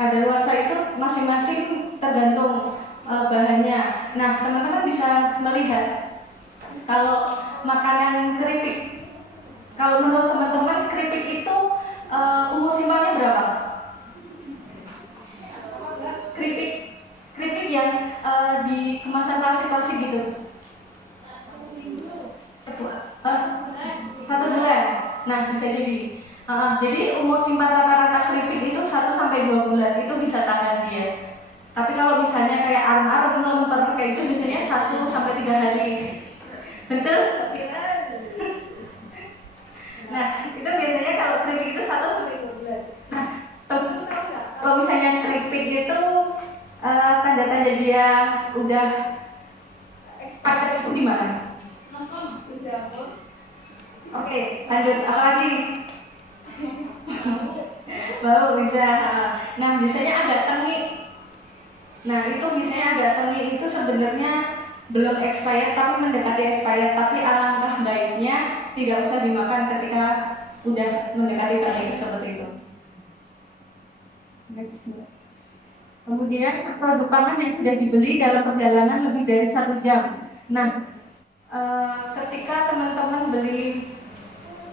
Kadaluarsa itu masing-masing tergantung bahannya. Nah, teman-teman bisa melihat kalau makanan keripik, kalau menurut teman-teman keripik itu umur simpannya berapa? Keripik yang di kemasan plastik gitu. 1 bulan. Nah, bisa jadi. Jadi umur simpan rata-rata keripik itu 1 sampai 2 bulan, itu bisa tahan dia. Tapi kalau misalnya kayak arum-arum lemper kayak itu biasanya 1 sampai 3 hari. Betul? Nah, itu biasanya kalau keripik itu 1 sampai 2 bulan. Nah, kalau misalnya keripik itu tanda-tanda dia udah expired itu di mana? Oke, lanjut. Apa lagi? Bau bisa. Nah, biasanya agak tengik. Nah, itu biasanya agak tengik itu sebenarnya belum expired tapi mendekati expired, tapi alangkah baiknya tidak usah dimakan ketika udah mendekati tengik seperti itu. Kemudian produk pangan yang sudah dibeli dalam perjalanan lebih dari 1 jam. Nah, ketika teman-teman beli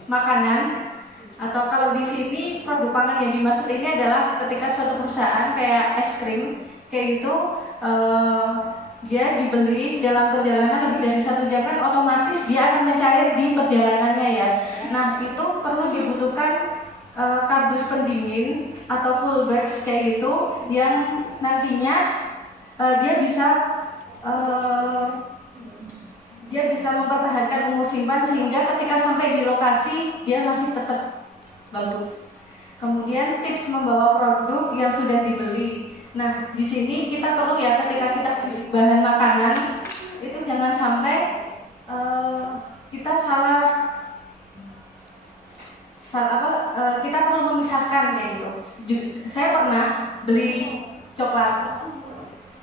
makanan, atau kalau di sini produk pangan yang dimaksud ini adalah ketika suatu perusahaan kayak es krim kayak gitu, dia dibeli dalam perjalanan lebih dari 1 jam, kan otomatis dia akan mencair di perjalanannya ya. Nah, itu perlu dibutuhkan kardus pendingin atau cool bags kayak gitu yang nantinya dia bisa mempertahankan umur simpan sehingga ketika sampai di lokasi dia masih tetap bagus. Kemudian tips membawa produk yang sudah dibeli. Nah, di sini kita perlu ya ketika kita beli bahan makanan itu jangan sampai kita kita perlu memisahkan kayak gitu. Saya pernah beli coklat.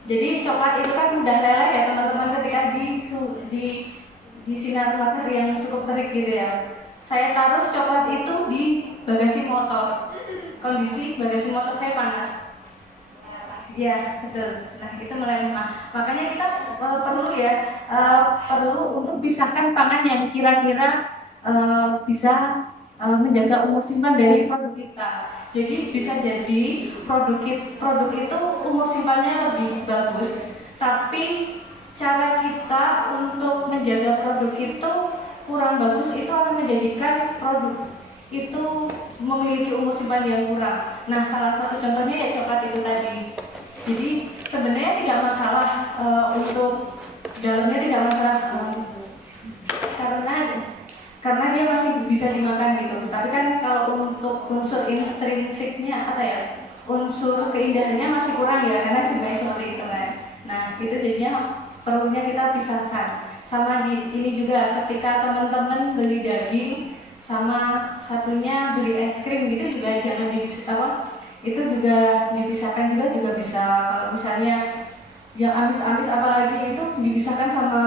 Jadi coklat itu kan mudah leleh ya teman-teman ketika di sinar matahari yang cukup terik gitu ya. Saya taruh coklat itu di bagasi motor. Kondisi bagasi motor saya panas. Ya, betul. Nah, itu meleleh. Makanya kita perlu untuk pisahkan pangan yang kira-kira bisa menjaga umur simpan dari produk kita. Jadi bisa jadi produk itu umur simpannya lebih bagus, tapi cara kita untuk menjaga produk itu kurang bagus, itu akan menjadikan produk itu memiliki umur simpan yang kurang. Nah, salah satu contohnya ya coklat itu tadi. Jadi sebenarnya tidak masalah untuk dalamnya tidak masalah karena dia masih bisa dimakan gitu. Tapi kan kalau untuk unsur intrinsiknya unsur keindahannya masih kurang ya, karena sebenarnya seperti itu kan. Nah, itu jadinya perlunya kita pisahkan. Sama ini juga ketika teman-teman beli daging sama satunya beli es krim gitu juga jangan itu juga dipisahkan juga bisa. Kalau misalnya yang amis-amis apalagi itu dipisahkan sama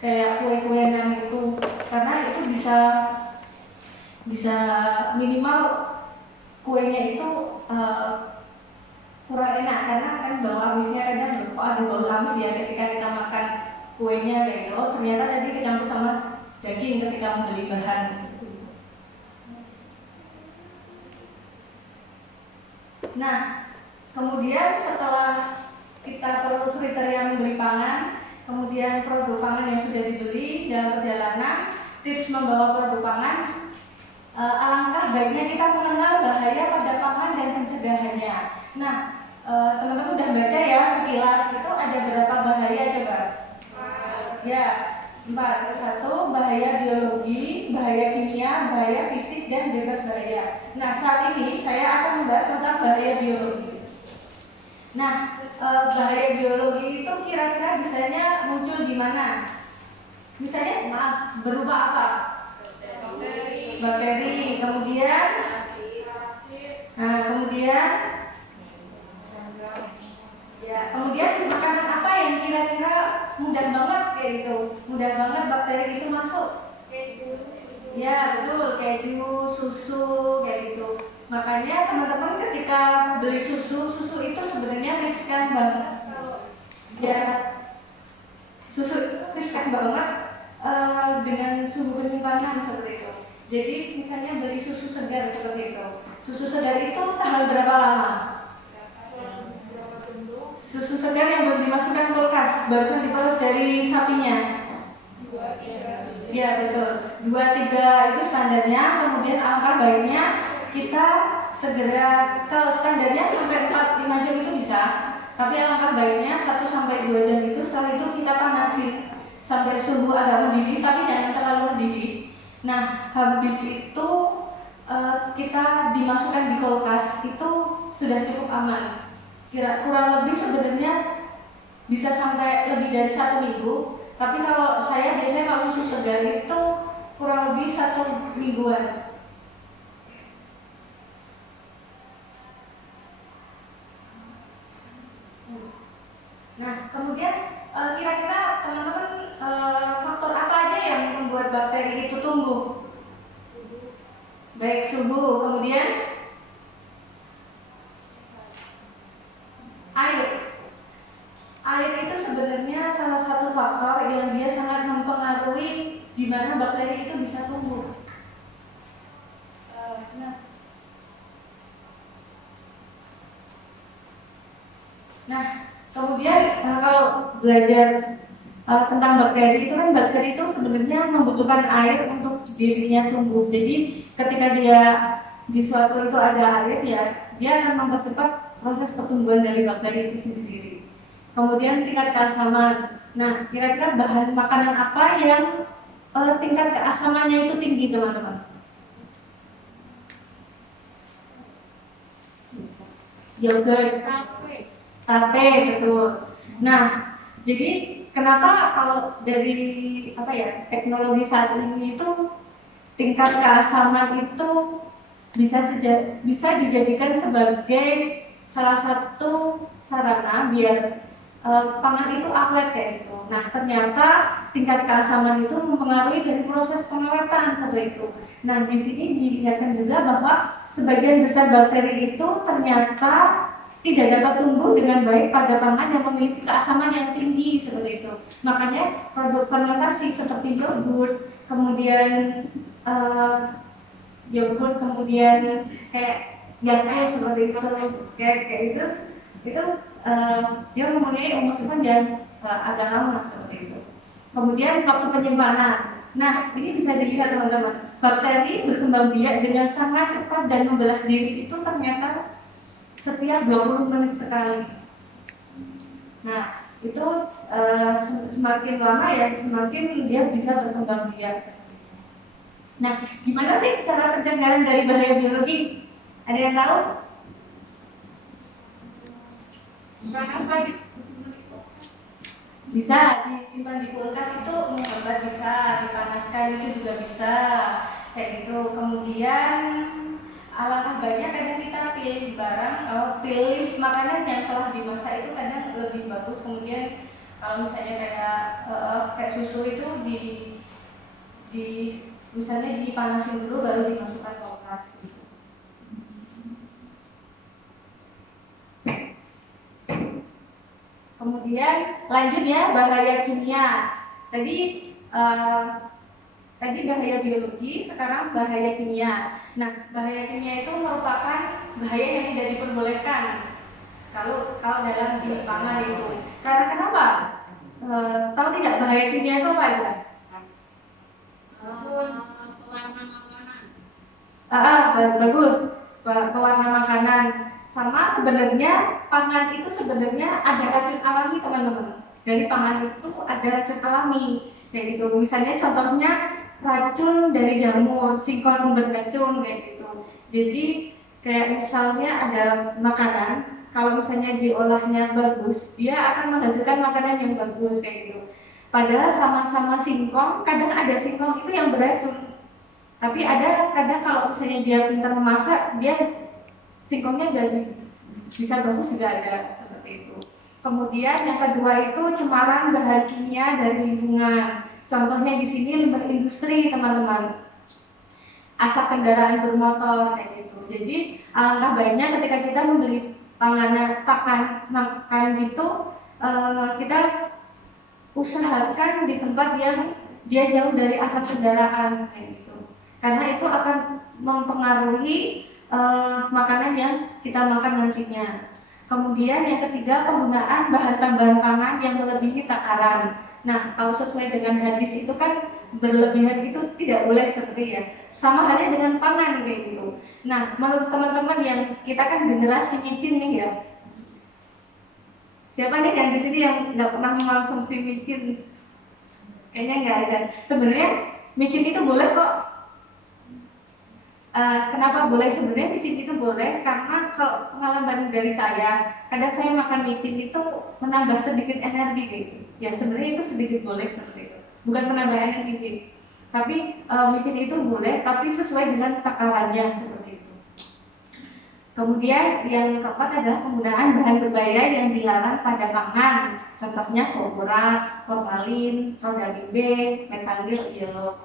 kayak kue-kuean itu, karena itu bisa minimal kuenya itu kurang enak karena kan bau amisnya kadang ada bau amis ya ketika kita makan kuenya kayak gitu. Oh, ternyata tadi kecampur sama daging ketika membeli bahan. Nah, kemudian setelah kita perlu kriteria membeli pangan, kemudian produk pangan yang sudah dibeli dalam perjalanan, tips membawa produk pangan, alangkah baiknya kita mengenal bahaya pada pangan dan pencegahannya. Nah, teman-teman udah baca ya sekilas itu ada berapa bahaya coba? Ya, 4. 1, bahaya biologi, bahaya kimia, bahaya fisik, dan bebas bahaya. Nah, saat ini saya akan membahas tentang bahaya biologi. Nah, bahaya biologi itu kira-kira bisanya muncul di mana? Misalnya berupa apa? Bakteri. Kemudian kemudian makanan apa yang kira-kira mudah banget kayak gitu? Mudah banget bakteri itu masuk. Keju, susu. Ya, betul, keju, susu kayak gitu. Makanya teman-teman ketika beli susu itu sebenarnya riskan banget kalau ya susu itu riskan banget dengan suhu penyimpanan seperti itu. Jadi misalnya beli susu segar seperti itu. Susu segar itu tahan berapa lama? Susu segar yang belum dimasukkan kulkas, barusan diperes dari sapinya. 2-3. Ya betul. 2-3 itu standarnya. Kemudian alangkah baiknya kita segera, kalau standarnya sampai 4-5 jam itu bisa. Tapi alangkah baiknya 1-2 jam itu, setelah itu kita panasin sampai suhu agak mendidih, tapi jangan terlalu mendidih. Nah, habis itu kita dimasukkan di kulkas itu sudah cukup aman. Kurang lebih sebenarnya bisa sampai lebih dari 1 minggu. Tapi kalau saya biasanya kalau susu segar itu kurang lebih 1 mingguan. Nah, kemudian kira-kira teman-teman faktor apa aja yang membuat bakteri itu tumbuh? Baik suhu, kemudian air. Air itu sebenarnya salah satu faktor yang dia sangat mempengaruhi di mana bakteri itu bisa tumbuh. Nah, kemudian kalau belajar tentang bakteri itu kan bakteri itu sebenarnya membutuhkan air untuk dirinya tumbuh. Jadi ketika dia di suatu itu ada air ya dia akan mempercepat proses pertumbuhan dari bakteri itu sendiri. Kemudian tingkat keasaman. Nah, kira-kira bahan makanan apa yang tingkat keasamannya itu tinggi teman-teman? Yogurt, tape, betul. Nah, jadi kenapa kalau dari teknologi saat ini itu tingkat keasaman itu bisa dijadikan sebagai salah satu sarana biar pangan itu awet kayak gitu. Nah, ternyata tingkat keasaman itu mempengaruhi dari proses pengawetan seperti itu. Nah, di sini dilihatkan juga bahwa sebagian besar bakteri itu ternyata tidak dapat tumbuh dengan baik pada pangan yang memiliki keasaman yang tinggi seperti itu. Makanya produk fermentasi seperti yogurt, kemudian kayak Yakult seperti itu, kayak itu dia mempunyai umur simpan yang agak lama seperti itu. Kemudian waktu penyimpanan. Nah, ini bisa dilihat teman-teman. Bakteri berkembang biak dengan sangat cepat dan membelah diri itu ternyata setiap 20 menit sekali. Nah, itu semakin lama ya semakin dia bisa berkembang biak. Nah, gimana sih cara pencegahan dari bahaya biologi? Ada yang tahu? Bisa disimpan di kulkas itu menghambat, bisa dipanaskan itu juga bisa kayak gitu. Kemudian alangkah baiknya kadang kita pilih barang, pilih makanan yang telah dimasak itu kadang lebih bagus. Kemudian kalau misalnya kayak susu itu misalnya dipanasin dulu baru dimasukkan ke kulkas. Kemudian lanjut ya bahaya kimia. Tadi bahaya biologi, sekarang bahaya kimia. Nah, bahaya kimia itu merupakan bahaya yang tidak diperbolehkan kalau dalam di pangan itu. Karena kenapa? Tahu tidak bahaya kimia itu apa ya? Pewarna makanan. Bagus. Pewarna makanan. Sama sebenarnya pangan itu sebenarnya ada racun alami teman-teman. Dari pangan itu ada racun alami. Kayak gitu. Misalnya contohnya racun dari jamur, singkong beracun kayak gitu. Jadi kayak misalnya ada makanan, kalau misalnya diolahnya bagus, dia akan menghasilkan makanan yang bagus kayak gitu. Padahal sama-sama singkong, kadang ada singkong itu yang beracun. Tapi ada kadang kalau misalnya dia pintar memasak, dia singkongnya jadi bisa bagus juga ada seperti itu. Kemudian yang kedua itu cemaran bahan kimia dari lingkungan. Contohnya di sini limbah industri teman-teman, asap kendaraan bermotor kayak gitu. Jadi alangkah baiknya ketika kita membeli makan gitu, kita usahakan di tempat yang dia jauh dari asap kendaraan kayak gitu. Karena itu akan mempengaruhi makanan yang kita makan nantinya. Kemudian yang ketiga, penggunaan bahan tambahan pangan yang melebihi takaran. Nah, kalau sesuai dengan hadis itu kan berlebihan itu tidak boleh seperti ya. Sama halnya dengan pangan kayak gitu. Nah, menurut teman-teman yang kita kan generasi micin nih ya. Siapa nih yang di sini yang nggak pernah mengonsumsi micin? Kayaknya nggak ada. Sebenarnya micin itu boleh kok. Kenapa boleh? Sebenarnya micin itu boleh karena kalau pengalaman dari saya, kadang saya makan micin itu menambah sedikit energi gitu. Ya sebenarnya itu sedikit boleh seperti itu, bukan menambah energi, tapi micin itu boleh, tapi sesuai dengan takarannya seperti itu. Kemudian yang keempat adalah penggunaan bahan berbahaya yang dilarang pada pangan, contohnya borax, formalin, rhodamine B, metanil, yellow.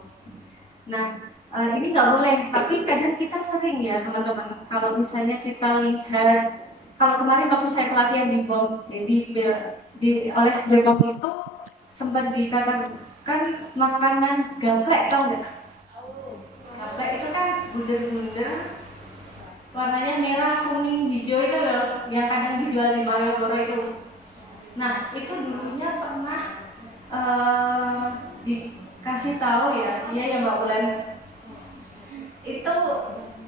Nah, ini nggak boleh, tapi kadang kita sering ya teman-teman. Kalau misalnya kita lihat, kalau kemarin waktu saya pelatihan di BOM, oleh BPOM itu sempat dikatakan makanan gaplek, tau nggak? Gaplek itu kan bunder-bunder, warnanya merah, kuning, hijau itu loh, yang kadang dijual di Malioboro itu. Nah, itu dulunya pernah dikasih tahu ya, iya ya Mbak Ulan. Itu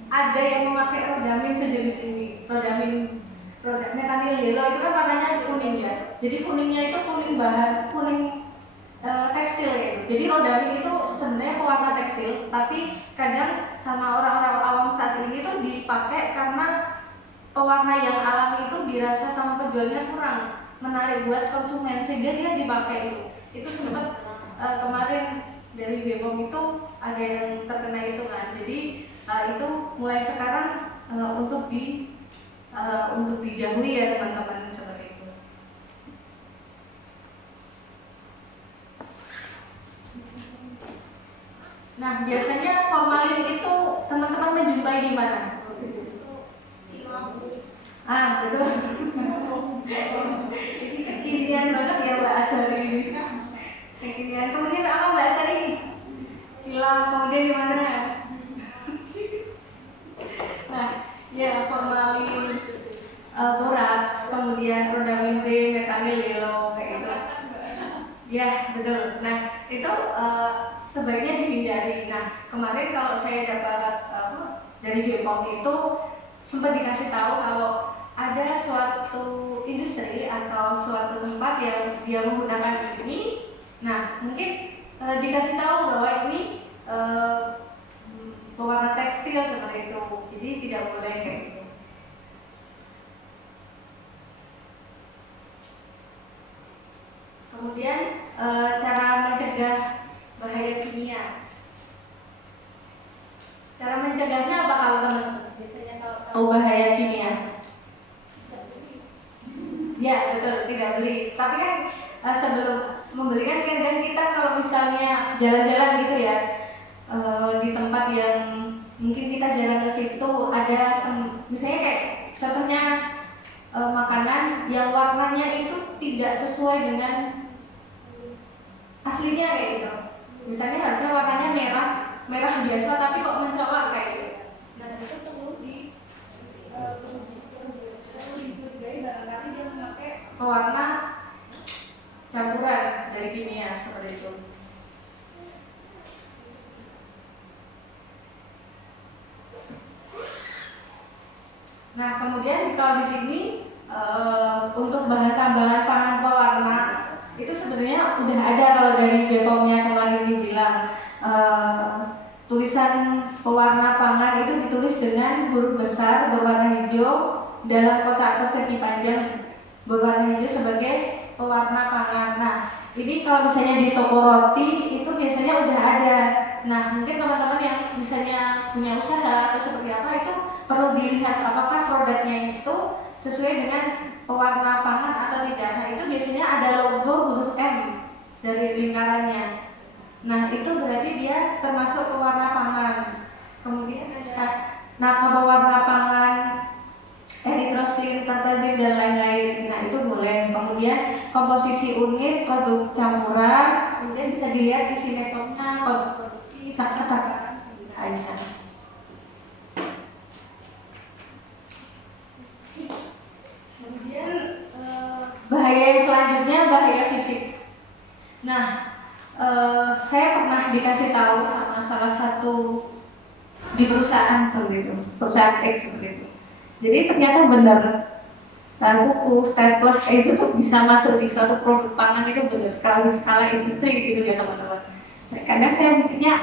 ada yang memakai rhodamine sejenis ini, rhodamine metanil yellow itu kan warnanya kuning ya. Jadi kuningnya itu kuning tekstil ya. Jadi rhodamine itu sebenarnya pewarna tekstil, tapi kadang sama orang-orang awam saat ini tuh dipakai karena pewarna yang alami itu dirasa sama penjualnya kurang menarik buat konsumen sehingga dia dipakai itu. Itu sempat kemarin dari BPOM itu ada yang terkena itu kan. Jadi itu mulai sekarang untuk dijauhi ya teman-teman seperti itu. Nah, biasanya formalin itu teman-teman menjumpai di mana? Betul. Ini kekinian banget ya Mbak Asari ini. Kekinian. Kemudian apa Mbak Asari? Silang, kemudian di mana? Nah, ya formalin, borax, kemudian rhodamine B, metanil yellow kayak gitu. Ya betul. Nah itu sebaiknya dihindari. Nah kemarin kalau saya dapat dari BPOM itu sempat dikasih tahu kalau ada suatu industri atau suatu tempat yang dia menggunakan ini. Nah mungkin dikasih tahu bahwa ini pewarna tekstil seperti itu, jadi tidak boleh kayak gitu. Kemudian cara mencegah bahaya kimia. Cara mencegahnya apa kalau teman-teman? Biasanya kalau bahaya kimia. Ya betul, tidak beli. Tapi kan sebelum membeli kan kadang kita kalau misalnya jalan-jalan gitu ya, di tempat yang mungkin kita jalan ke situ ada misalnya kayak contohnya makanan yang warnanya itu tidak sesuai dengan aslinya kayak gitu. Misalnya harusnya warnanya merah biasa tapi kok mencolok kayak gitu. Nah itu perlu dicurigai barangkali dia memakai pewarna campuran dari kimia seperti itu. Nah kemudian kalau di sini untuk bahan tambahan pangan pewarna itu sebenarnya udah ada kalau dari BPOM-nya kemarin dibilang tulisan pewarna pangan itu ditulis dengan huruf besar berwarna hijau dalam kotak persegi panjang berwarna hijau sebagai pewarna pangan. Nah ini kalau misalnya di toko roti itu biasanya udah ada. Nah mungkin teman-teman yang misalnya punya usaha atau seperti apa itu perlu dilihat apakah produknya itu sesuai dengan pewarna pangan atau tidak. Nah itu biasanya ada logo huruf M dari lingkarannya. Nah itu berarti dia termasuk pewarna pangan. Kemudian ada Nah, pewarna pangan, eritrosit, tartrazin dan lain-lain. Nah, itu boleh. Kemudian komposisi unit, produk campuran, kemudian bisa dilihat isi metodenya, produksi, serta takaran penggunaannya. Kemudian bahaya yang selanjutnya bahaya fisik. Nah, saya pernah dikasih tahu sama salah satu di perusahaan seperti itu, perusahaan X seperti itu. Jadi ternyata benar, kuku staples itu tuh bisa masuk di suatu produk pangan itu benar. Kalau di skala industri gitu ya teman-teman. Kadang saya mikirnya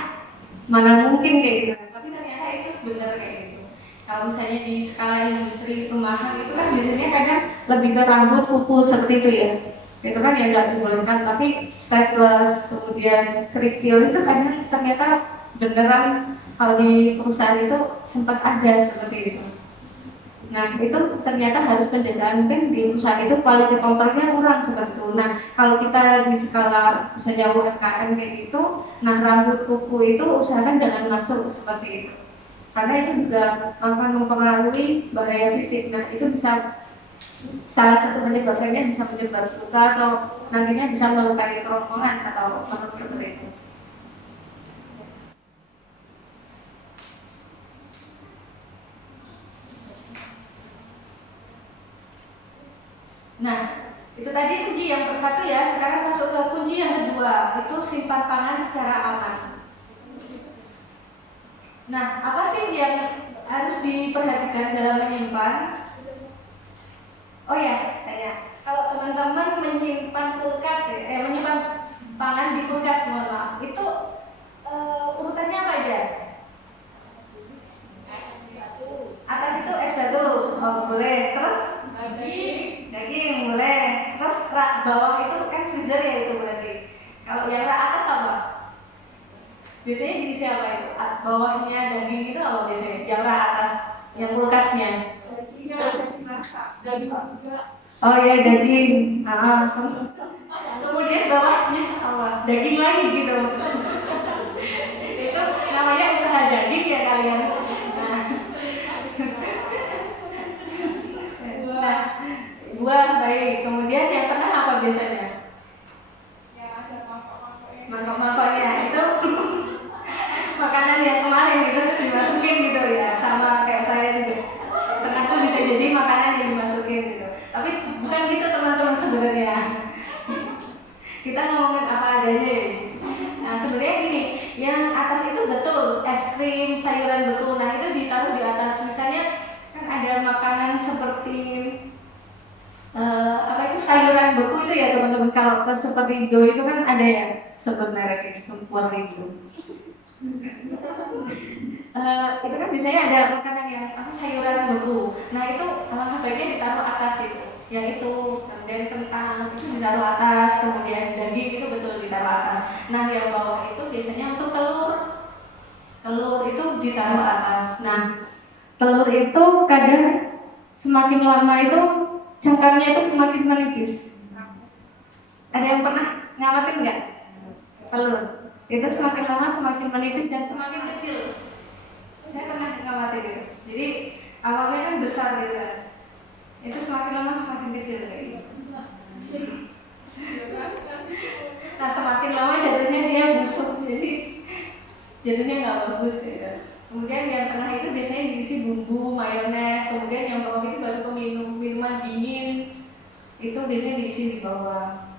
mana mungkin kayak gitu, tapi ternyata itu benar kayak gitu. Kalau misalnya di skala industri rumahan itu kan biasanya kadang lebih ke rambut, kuku seperti itu ya. Itu kan yang nggak dibolehkan, tapi staples kemudian kerikil itu kadang ternyata beneran kalau di perusahaan itu sempat ada seperti itu. Nah itu ternyata harus penjagaan, mungkin di perusahaan itu quality controlnya kurang seperti itu. Nah kalau kita di skala misalnya UMKM kayak gitu, nah rambut kuku itu usahakan jangan masuk seperti itu, karena itu juga akan mempengaruhi bahaya fisik. Nah itu bisa salah satu penyebabnya bisa menyebabkan luka atau nantinya bisa melukai kerongkongan atau makhluk seperti itu. Nah, itu tadi kunci yang persatu ya. Sekarang masuk ke kunci yang kedua, itu simpan pangan secara aman. Nah, apa sih yang harus diperhatikan dalam menyimpan? Oh ya, tanya. Kalau teman-teman menyimpan kulkas, menyimpan pangan di kulkas, mohon maaf, itu urutannya apa aja? Atas itu es batu, oh boleh. Terus daging boleh. Terus bawah itu kan freezer ya itu berarti. Kalau yang atas apa? Biasanya diisi apa itu? Bawahnya daging itu apa biasanya? Yang atas, yang kulkasnya. Daging juga. Oh ya daging. Kemudian bawahnya apa? Daging lagi gitu. Itu namanya usaha daging ya kalian. Nah, buah baik. Kemudian yang tengah apa biasanya? Ya ada mangkok-mangkoknya itu makanan yang kemarin itu dimasukin gitu ya, sama kayak saya juga. Tengah tuh bisa jadi makanan yang dimasukin gitu. Tapi bukan gitu teman-teman sebenarnya. Kita ngomongin apa adanya ya. Nah sebenarnya gini, yang atas itu betul es krim, sayuran beku. Nah itu ditaruh di atas. Misalnya kan ada makanan seperti apa itu sayuran beku itu ya teman-teman. Kalau seperti do itu kan ada ya sebut mereknya Sempur itu. Itu kan biasanya ada makanan yang sayuran beku. Nah itu alangkah baiknya ditaruh atas itu. Yang itu kemudian kentang itu ditaruh atas, kemudian daging itu betul ditaruh atas. Nah yang bawah itu biasanya untuk telur itu ditaruh atas. Nah telur itu kadang semakin lama itu cangkangnya itu semakin menipis. Ada yang pernah ngamatin nggak? Telur itu semakin lama semakin menipis dan semakin kecil. Saya pernah ngamatin itu. Jadi awalnya kan besar gitu. Itu semakin lama semakin kecil kayak gitu. Nah semakin lama jadinya dia busuk, jadi jadinya nggak bagus ya. Kemudian yang tengah itu biasanya diisi bumbu, mayones. Kemudian yang bawah itu baru minuman dingin, itu biasanya diisi di bawah.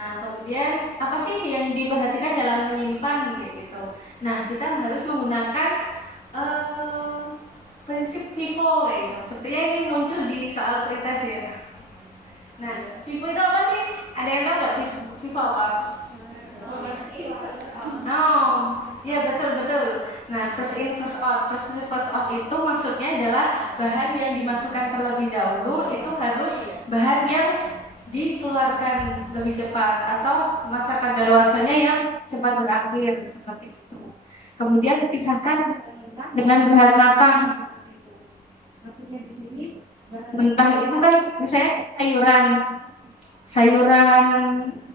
Nah kemudian apa sih yang diperhatikan dalam menyimpan gitu? Nah kita harus menggunakan prinsip FIFO ya. Sepertinya ini muncul di soal pretest ya. Nah FIFO itu apa sih? Ada yang tahu nggak FIFO apa? No, ya betul. Nah first in first out, itu maksudnya adalah bahan yang dimasukkan terlebih dahulu itu harus bahan yang dikeluarkan lebih cepat atau masa kadaluarsanya yang cepat berakhir seperti itu. Kemudian dipisahkan dengan bahan matang. Maksudnya di sini mentah itu kan misalnya sayuran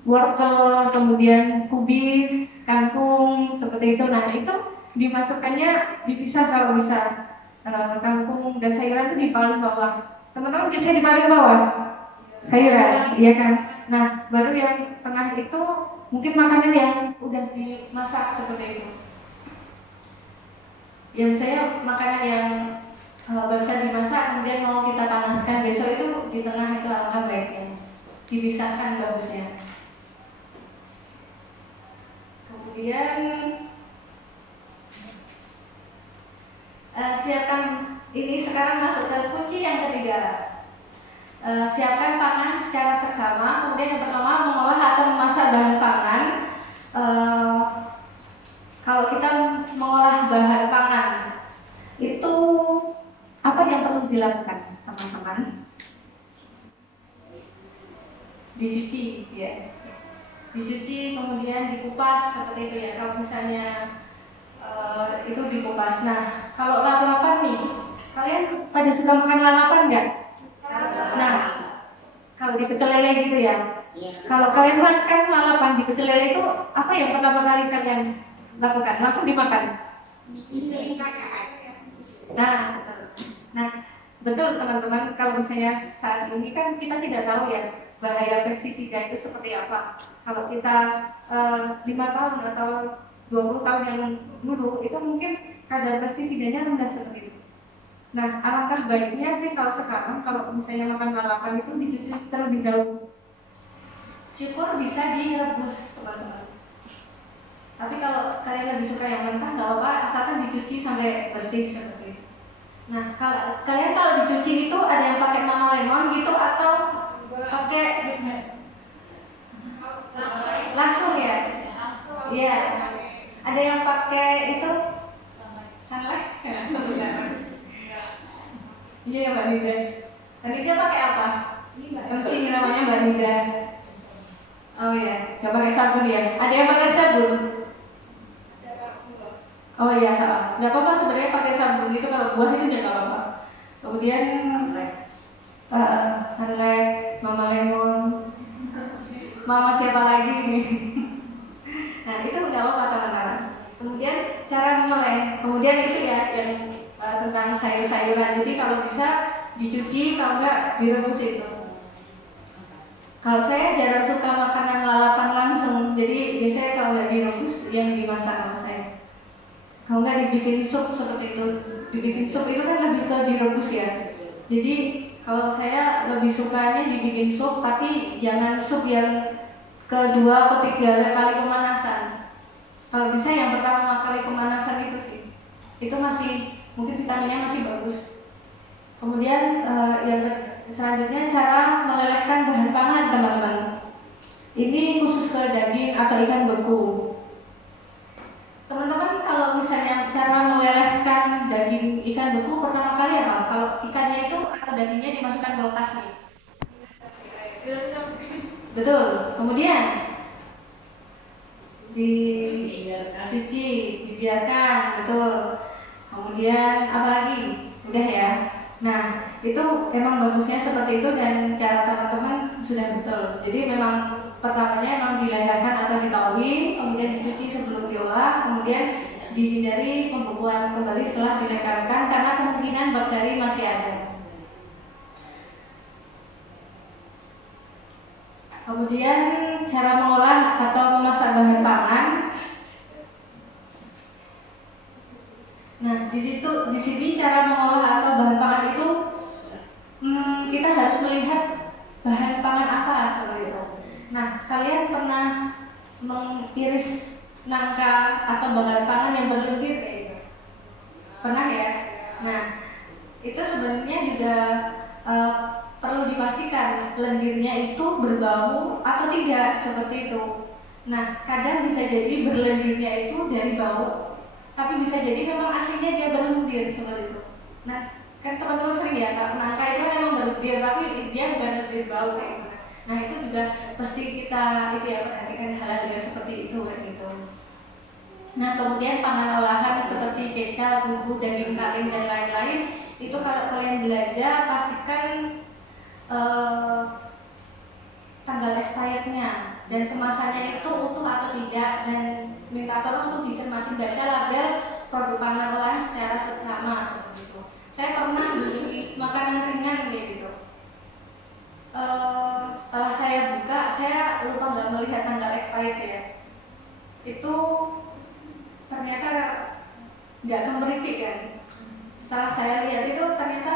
wortel, kemudian kubis, kangkung seperti itu. Nah itu dimasukkannya dipisah kalau bisa. Kangkung dan sayuran itu di paling bawah. Teman-teman bisa di paling bawah sayuran, iya kan? Nah, baru yang tengah itu mungkin makanan yang udah dimasak seperti itu. Yang saya makanan yang barusan dimasak kemudian mau kita panaskan besok itu di tengah itu alangkah baiknya dipisahkan bagusnya. Kemudian siapkan ini sekarang masuk ke kunci yang ketiga. Siapkan pangan secara seksama. Kemudian yang pertama mengolah atau memasak bahan pangan. Kalau kita mengolah bahan pangan itu apa yang perlu dilakukan, teman-teman? Dicuci, ya. Dicuci kemudian dikupas seperti itu ya. Kalau misalnya itu dikupas. Nah, kalau lalapan nih, kalian pada suka makan lalapan nggak? Nah, kalau di pecel lele gitu ya. Kalau kalian makan lalapan di pecel lele itu apa yang pertama kali kalian lakukan? Langsung dimakan. Nah, betul teman-teman. Kalau misalnya saat ini kan kita tidak tahu ya bahaya pestisida itu seperti apa. Kalau kita 5 tahun atau 20 tahun yang dulu itu mungkin kadar pestisidanya rendah seperti itu. Nah, alangkah baiknya sih kalau sekarang kalau misalnya makan lalapan itu dicuci terlebih dahulu. Syukur bisa direbus, teman-teman. Tapi kalau kalian lebih suka yang mentah nggak apa-apa, asalkan dicuci sampai bersih seperti itu. Nah, kalian kalau dicuci itu ada yang pakai mama lemon gitu atau pakai langsung ya? Iya. Ada yang pakai itu sunlight? Iya Mbak Nida. Mbak Nida pakai apa? Ini namanya Mbak Nida. Oh iya, nggak pakai sabun ya? Ada yang pakai sabun? Oh iya, nggak apa-apa sebenarnya pakai sabun itu kalau buah itu nggak apa-apa. Kemudian sunlight, mama lemon, mama siapa lagi nih? Nah itu nggak apa-apa teman-teman. Kemudian cara meleleh, kemudian itu ya yang tentang sayur-sayuran. Jadi kalau bisa dicuci, kalau nggak direbus itu. Kalau saya jarang suka makanan lalapan langsung, jadi biasanya kalau nggak direbus yang dimasak sama saya. Kalau nggak dibikin sup seperti itu, dibikin sup itu kan lebih ke direbus ya. Jadi kalau saya lebih sukanya dibikin sup, tapi jangan sup yang kedua, ketiga kali pemanasan. Kalau bisa yang pertama kali pemanasan itu sih, itu masih mungkin vitaminnya masih bagus. Kemudian yang selanjutnya cara melelehkan bahan pangan teman-teman. Ini khusus ke daging atau ikan beku. Teman-teman kalau misalnya cara melelehkan daging ikan beku pertama kali apa? Kalau ikannya itu atau dagingnya dimasukkan kulkas nih. Betul. Kemudian dicuci, dibiarkan, betul. Kemudian apa lagi? Udah ya. Nah, itu emang bagusnya seperti itu dan cara teman-teman sudah betul. Jadi memang pertamanya emang dilelehkan atau ditauri, kemudian dicuci sebelum diolah, kemudian dihindari pembekuan kembali setelah dilelehkan karena kemungkinan bakteri masih ada. Kemudian cara mengolah atau memasak bahan pangan. Nah, di sini cara mengolah atau bahan pangan itu kita harus melihat bahan pangan apa seperti itu. Nah, kalian pernah mengiris nangka atau bahan pangan yang berlendir kayak gitu? Pernah ya? Nah, itu sebenarnya juga perlu dipastikan lendirnya itu berbau atau tidak seperti itu. Nah, kadang bisa jadi berlendirnya itu dari bau, tapi bisa jadi memang aslinya dia berlendir seperti itu. Nah, kan teman-teman sering ya, nangka itu memang berlendir, tapi dia bukan lendir bau kayak gitu. Nah, itu juga pasti kita itu ya perhatikan hal-hal yang seperti itu kayak gitu. Nah, kemudian pangan olahan seperti kecap, bumbu, daging kaling dan lain-lain itu kalau kalian belanja pastikan tanggal expirednya dan kemasannya itu utuh atau tidak, dan minta tolong untuk dicermati baca label produk pangan olahan secara seksama seperti itu. Saya pernah beli makanan ringan kayak gitu. Setelah saya buka, saya lupa nggak melihat tanggal expired ya. Itu ternyata nggak kemeripik kan. Setelah saya lihat itu ternyata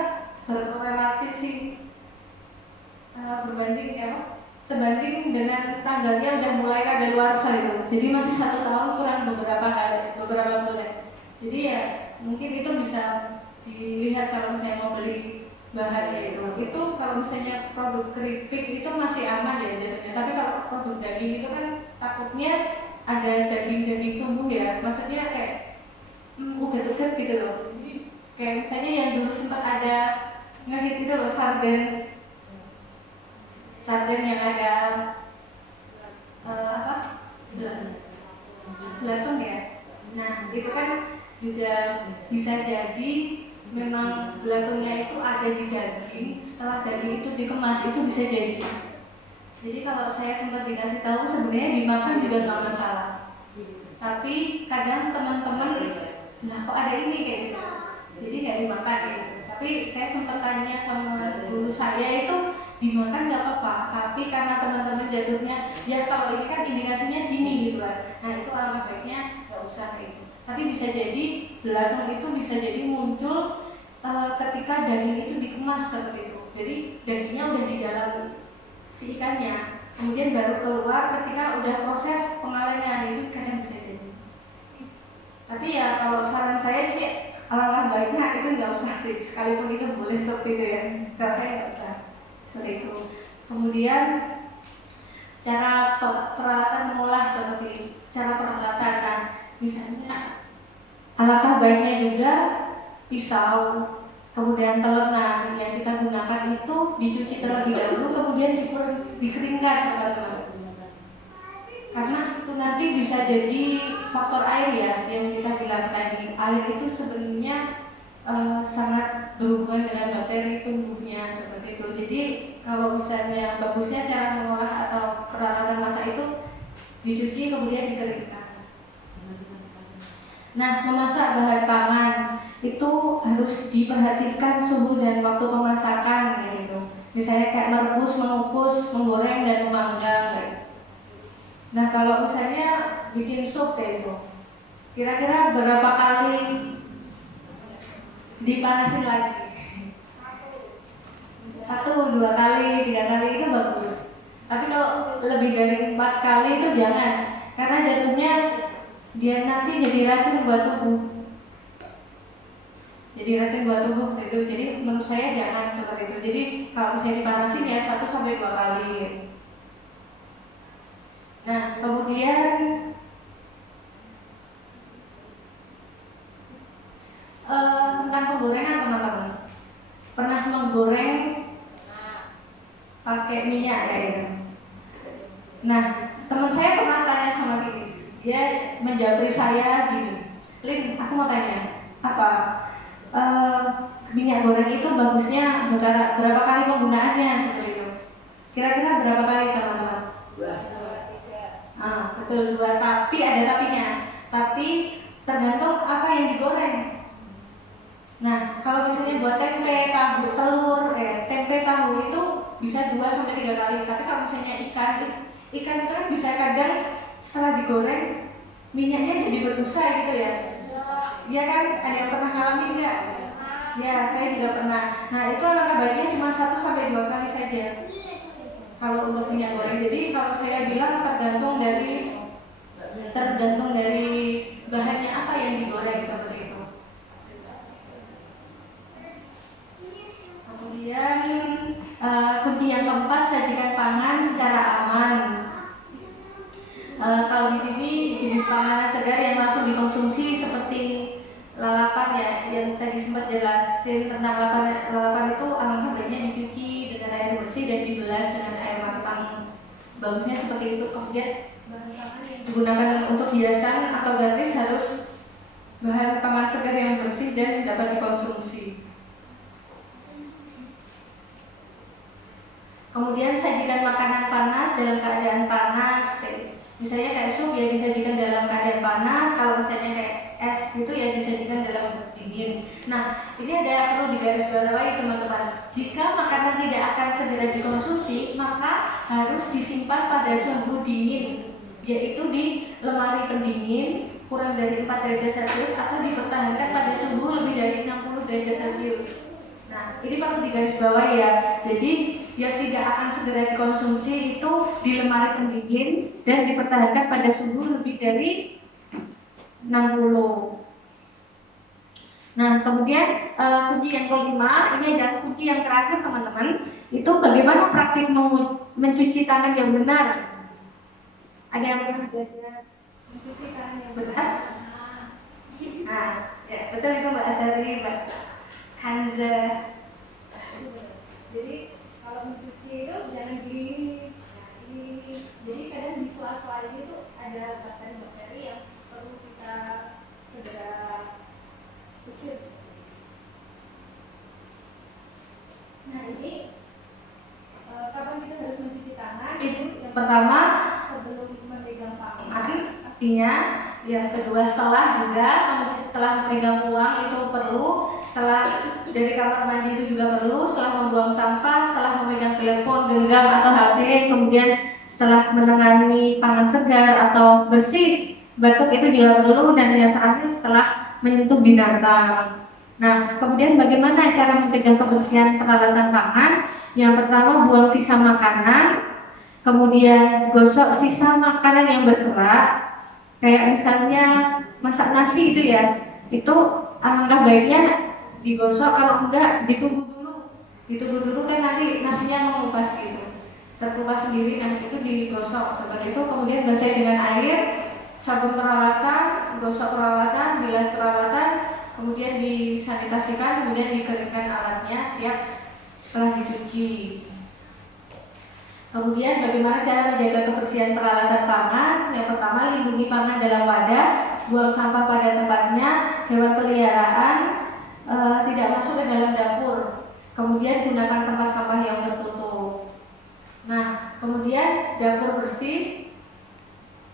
berkorelasi sih, berbanding sebanding dengan tanggalnya udah mulai kadaluarsa itu. Jadi masih 1 tahun kurang beberapa bulan. Jadi ya mungkin itu bisa dilihat kalau misalnya mau beli bahan itu. Itu kalau misalnya produk keripik itu masih aman ya jadinya. Tapi kalau produk daging itu kan takutnya ada daging tumbuh ya. Maksudnya kayak ugat-ugat gitu loh. Kayak misalnya yang dulu sempat ada ngehit itu loh, sarden yang ada belatung ya. Nah itu kan juga bisa jadi memang belatungnya itu ada di daging. Setelah daging itu dikemas itu bisa jadi. Jadi kalau saya sempat dikasih tahu sebenarnya dimakan juga nggak masalah. Tapi kadang teman-teman lah kok ada ini kayak gitu. Jadi nggak dimakan gitu. Tapi saya sempat tanya sama guru saya itu dimakan nggak apa-apa. Tapi karena teman-teman jatuhnya ya kalau ini kan indikasinya gini gitu kan. Nah itu alangkah baiknya nggak usah kayak gitu. Tapi bisa jadi belatung itu bisa jadi muncul ketika daging itu dikemas seperti itu. Jadi dagingnya udah di dalam si ikannya, kemudian baru keluar ketika udah proses pengalengan. Itu kadang bisa jadi. Tapi ya kalau saran saya sih alangkah baiknya itu nggak usah sih, sekalipun itu boleh seperti itu ya. Kalau saya nggak usah seperti itu. Kemudian cara peralatan mengolah seperti cara peralatan, nah misalnya alangkah baiknya juga pisau, kemudian telena yang kita gunakan itu dicuci terlebih dahulu, kemudian dikeringkan teman-teman. Karena itu nanti bisa jadi faktor air ya, yang kita bilang tadi. Air itu sebenarnya sangat berhubungan dengan bakteri tumbuhnya seperti itu. Jadi kalau misalnya bagusnya cara mengolah atau peralatan masak itu dicuci kemudian dikeringkan. Nah, memasak bahan pangan itu harus diperhatikan suhu dan waktu pemasakan gitu. Misalnya kayak merebus, mengukus, menggoreng dan memanggang gitu. Nah, kalau misalnya bikin sup kayak itu, kira-kira berapa kali dipanasin lagi? 1, 2 kali, 3 kali itu bagus. Tapi kalau lebih dari 4 kali itu jangan, karena jatuhnya dia nanti jadi racun buat tubuh. Itu. Jadi menurut saya jangan seperti itu. Jadi kalau misalnya dipanasin ya 1-2 kali. Nah kemudian tentang penggorengan teman-teman, pernah menggoreng pakai minyak kayak gitu. Nah teman saya pernah tanya sama gini, dia menjawab saya gini, Lin, aku mau tanya, apa minyak goreng itu bagusnya berapa kali penggunaannya seperti itu? Kira-kira berapa kali teman-teman? 2. Betul 2, tapi ada tapinya. Tapi tergantung apa yang digoreng. Nah, kalau misalnya buat tempe, tahu, telur, tempe, tahu itu bisa 2-3 kali. Tapi kalau misalnya ikan itu kan bisa kadang setelah digoreng minyaknya jadi berbusa gitu ya. Iya kan? Ada yang pernah ngalamin nggak? Ya, saya juga pernah. Nah, itu alangkah baiknya cuma 1-2 kali saja. Kalau untuk minyak goreng, jadi kalau saya bilang tergantung dari bahannya apa yang digoreng seperti itu. Kemudian kunci yang keempat, sajikan pangan secara aman. Kalau di sini jenis panganan segar yang langsung dikonsumsi seperti lalapan ya, yang tadi sempat jelasin tentang lalapan itu alangkah baiknya dicuci dengan air bersih dan dibelah dengan air matang. Bagusnya seperti itu. Kemudian bahan pangan yang digunakan untuk hiasan atau garis harus bahan pangan segar yang bersih dan dapat dikonsumsi. Kemudian sajikan makanan panas dalam keadaan panas. Misalnya kayak sup ya disajikan dalam keadaan panas. Kalau misalnya kayak es gitu ya, disajikan dalam bentuk dingin. Nah, ini ada perlu digarisbawahi teman-teman. Jika makanan tidak akan segera dikonsumsi, maka harus disimpan pada suhu dingin, yaitu di lemari pendingin kurang dari 4 derajat Celcius atau dipertahankan pada suhu lebih dari 60 derajat Celcius. Nah, ini perlu digarisbawahi ya. Jadi yang tidak akan segera dikonsumsi itu di lemari pendingin dan dipertahankan pada suhu lebih dari 60. Nah, kemudian kunci yang kelima, ini adalah kunci yang terakhir teman-teman. Itu bagaimana praktik mencuci tangan yang benar. Ada yang pernah belajar mencuci tangan yang benar? Nah, ya betul itu Mbak Azari, Mbak Hanza. Jadi kalau mencuci itu jangan gini. Nah, ini. Jadi kadang di sela-sela ini tuh ada bakteri-bakteri yang perlu kita segera usir. Nah, ini kapan kita harus mencuci tangan? Itu yang pertama sebelum memegang pangan, artinya yang kedua setelah juga, kemudian setelah memegang uang itu perlu, setelah dari kamar mandi itu juga perlu, setelah membuang sampah, setelah memegang telepon genggam atau HP, kemudian setelah menangani pangan segar atau bersih batuk itu juga perlu, dan yang terakhir setelah menyentuh binatang. Nah, kemudian bagaimana cara mencegah kebersihan peralatan pangan? Yang pertama, buang sisa makanan, kemudian gosok sisa makanan yang bergerak, kayak misalnya masak nasi itu ya, itu alangkah baiknya digosok, kalau enggak ditunggu dulu kan nanti nasinya mengupas gitu, terkelupas sendiri, nanti itu digosok seperti itu, kemudian basahi dengan air, sabun peralatan, gosok peralatan, bilas peralatan, kemudian disanitasikan, kemudian dikeringkan alatnya setelah dicuci. Kemudian bagaimana cara menjaga kebersihan peralatan pangan? Yang pertama, lindungi pangan dalam wadah, buang sampah pada tempatnya, hewan peliharaan tidak masuk ke dalam dapur. Kemudian gunakan tempat sampah yang tertutup. Nah, kemudian dapur bersih,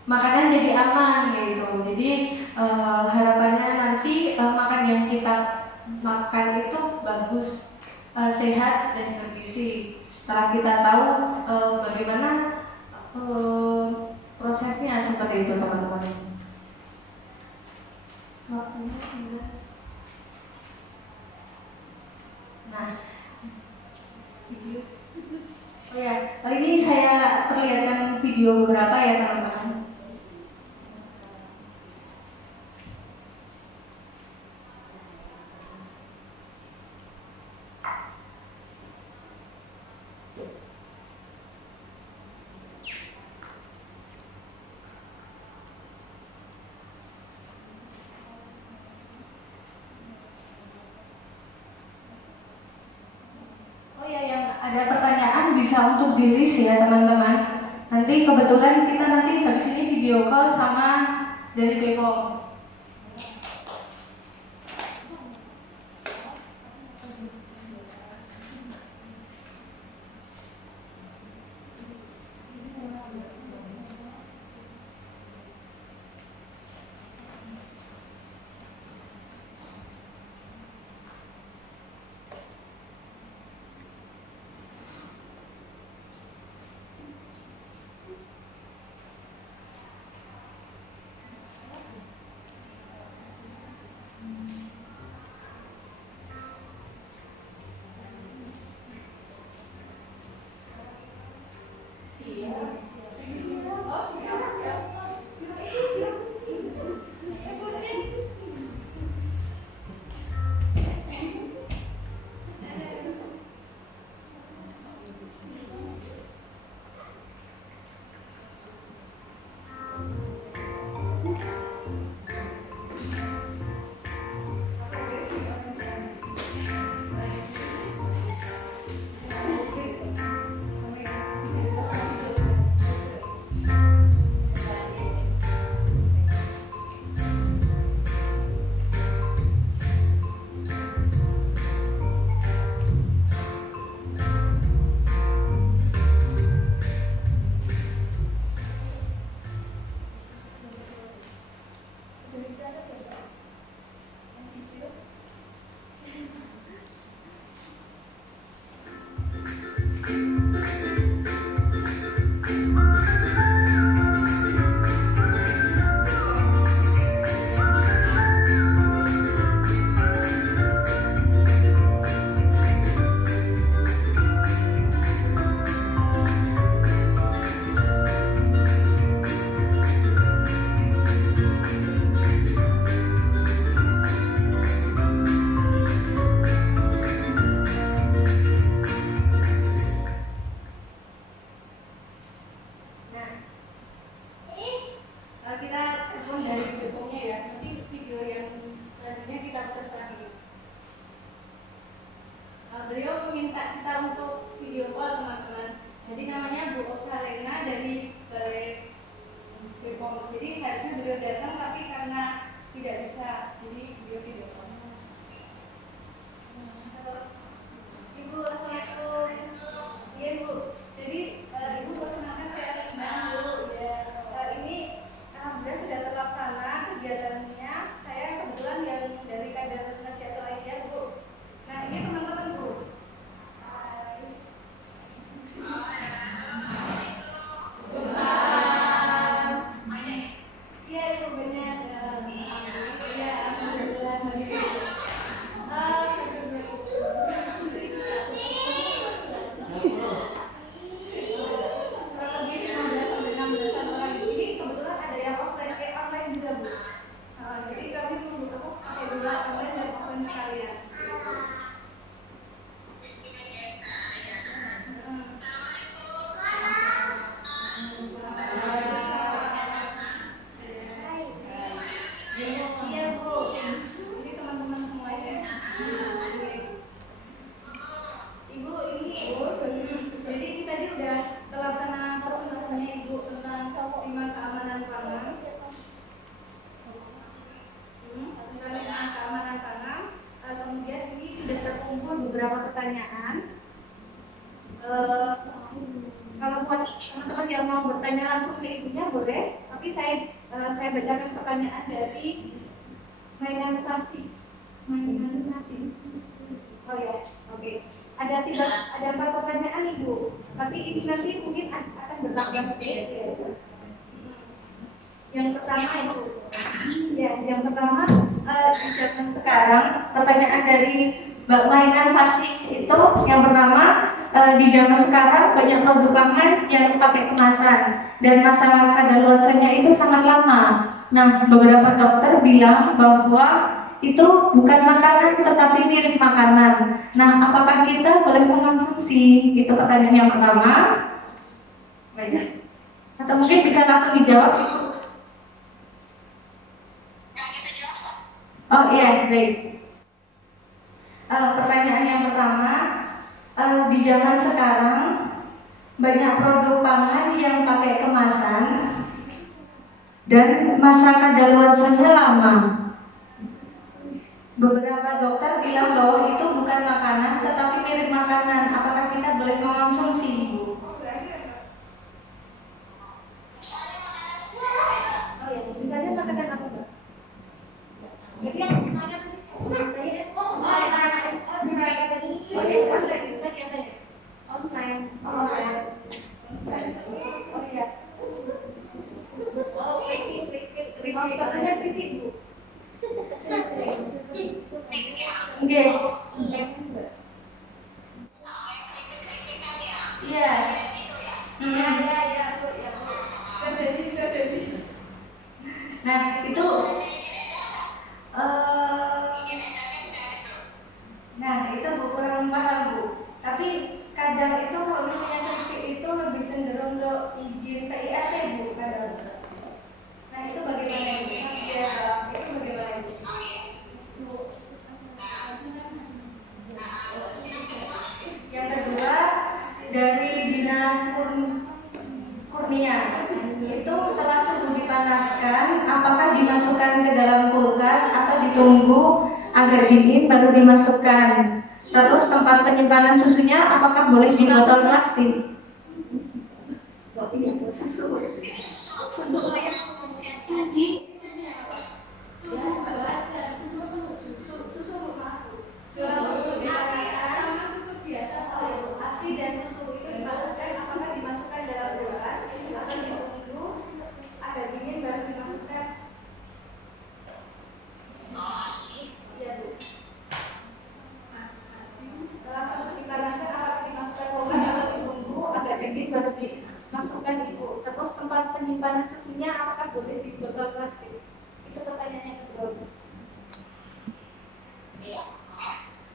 makanan jadi aman gitu. Jadi harapannya nanti makan yang kita makan itu bagus, sehat dan bergizi. Setelah kita tahu bagaimana prosesnya seperti itu teman-teman. Waktunya sudah. Nah, video. Oh ya, ini saya perlihatkan video beberapa ya teman-teman. Ada pertanyaan bisa untuk di list ya teman-teman. Nanti kebetulan kita nanti habis ini video call sama dari Bepom. Eh, Kalau buat teman-teman yang mau bertanya langsung ke ibunya boleh, tapi saya bacakan pertanyaan dari mainan saksi. Oh ya, oke. Ada 4 pertanyaan ibu, tapi ini nanti mungkin akan bertambah. Yang pertama itu, ya, yang pertama di zaman sekarang pertanyaan dari Mbak mainan saksi itu yang pertama di zaman sekarang banyak produk pangan yang pakai kemasan dan masa kadaluarsanya itu sangat lama. Nah, beberapa dokter bilang bahwa itu bukan makanan tetapi mirip makanan. Nah, apakah kita boleh mengonsumsi? Itu pertanyaan yang pertama. Baik. Atau mungkin bisa langsung dijawab. Oh iya, baik. Pertanyaan yang pertama, di zaman sekarang banyak produk pangan yang pakai kemasan dan masa kadaluarsanya lama. Beberapa dokter bilang bahwa itu bukan makanan tetapi mirip makanan. Apakah kita boleh mengonsumsi? Oh ya, misalnya makanan apa, Mbak? Jadi yang mana? Online. Oh iya. Iya. Nah, itu Bu kurang paham Bu. Tapi kadang itu kalau misalnya keripik itu lebih cenderung ke izin PIAT Bu kadang. Nah, itu bagaimana Bu? Ya, itu bagaimana Bu? Yang kedua dari Dina Kurnia itu setelah suhu dipanaskan, apakah dimasukkan ke dalam kulkas atau ditunggu agar dingin baru dimasukkan? Terus tempat penyimpanan susunya apakah boleh di botol plastik? Masukkan ibu. Terus tempat penyimpanan susunya apakah boleh di botol plastik? Itu pertanyaannya kedua.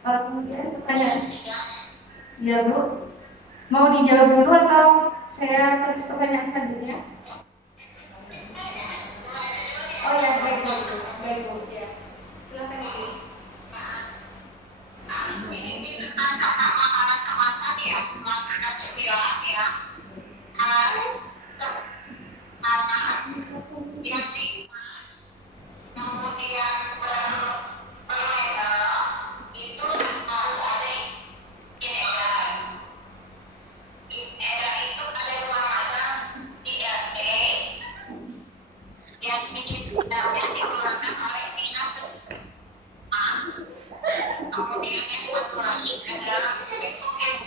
Kemudian pertanyaan, ya Bu, mau dijawab dulu atau saya tulis pertanyaan selanjutnya? Oh ya, baik Bu, ya. Silakan Bu. Ini tentang makanan kemasan ya, makanan cemilan ya. Yang dikemas, kemudian itu harus ada edar. Edar itu ada 2 macam, 3T yang bikin benarnya dikeluarkan oleh dinas. Kemudian yang satu lagi adalah BPOM.